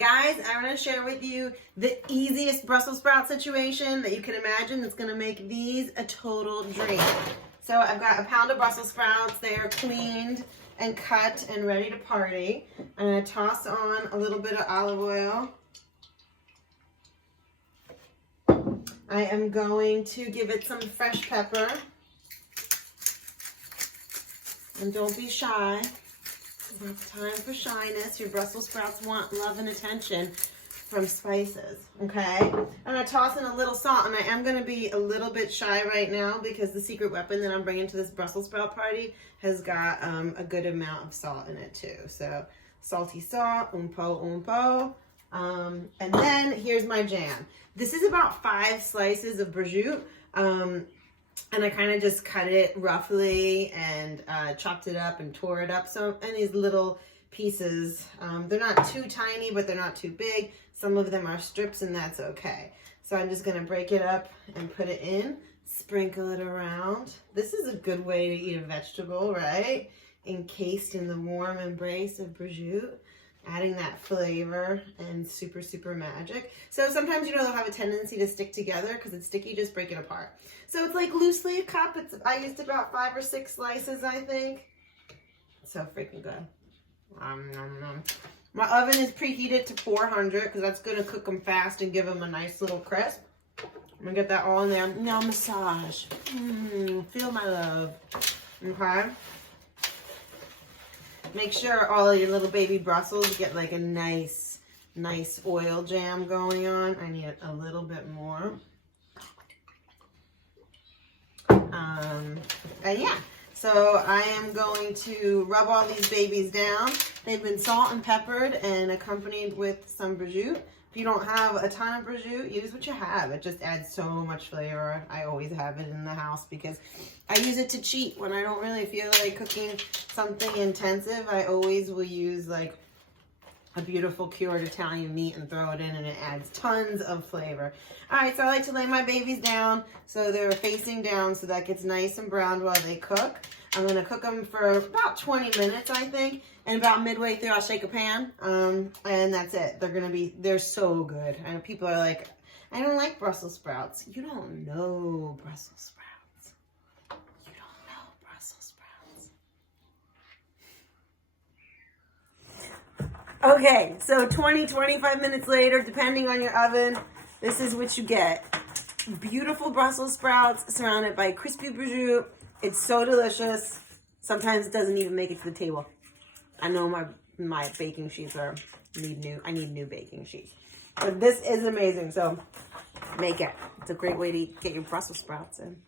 Guys, I'm going to share with you the easiest Brussels sprout situation that you can imagine that's going to make these a total dream. So I've got a pound of Brussels sprouts. They are cleaned and cut and ready to party. I'm going to toss on a little bit of olive oil. I am going to give it some fresh pepper. And don't be shy. It's not time for shyness. Your Brussels sprouts want love and attention from spices, okay? I'm going to toss in a little salt, and I am going to be a little bit shy right now because the secret weapon that I'm bringing to this Brussels sprout party has got a good amount of salt in it too. So salty salt, un po. And then here's my jam. This is about 5 slices of prosciutto. And I kind of just cut it roughly and chopped it up and tore it up. So in these little pieces, they're not too tiny, but they're not too big. Some of them are strips, and that's okay. So I'm just gonna break it up and put it in, sprinkle it around. This is a good way to eat a vegetable, right? Encased in the warm embrace of prosciutto. Adding that flavor and super, super magic. So sometimes, you know, they'll have a tendency to stick together because it's sticky, just break it apart. So it's like loosely a cup. I used about 5 or 6 slices, I think. So freaking good. My oven is preheated to 400 because that's going to cook them fast and give them a nice little crisp. I'm going to get that all in there. Now massage. Feel my love. Okay. Make sure all of your little baby Brussels get like a nice oil jam going on. I need a little bit more. And yeah, so I am going to rub all these babies down. They've been salt and peppered and accompanied with some prosciutto. If you don't have a ton of prosciutto, use what you have. It just adds so much flavor. I always have it in the house because I use it to cheat when I don't really feel like cooking something intensive. I always will use like a beautiful cured Italian meat and throw it in, and it adds tons of flavor. All right, so I like to lay my babies down so they're facing down so that gets nice and browned while they cook. I'm gonna cook them for about 20 minutes, I think. And about midway through, I'll shake a pan, and that's it. They're so good. And people are like, I don't like Brussels sprouts. You don't know Brussels sprouts. You don't know Brussels sprouts. Okay, so 25 minutes later, depending on your oven, this is what you get. Beautiful Brussels sprouts surrounded by crispy prosciutto. It's so delicious. Sometimes it doesn't even make it to the table. I know my baking sheets I need new baking sheets. But this is amazing, so make it. It's a great way to get your Brussels sprouts in.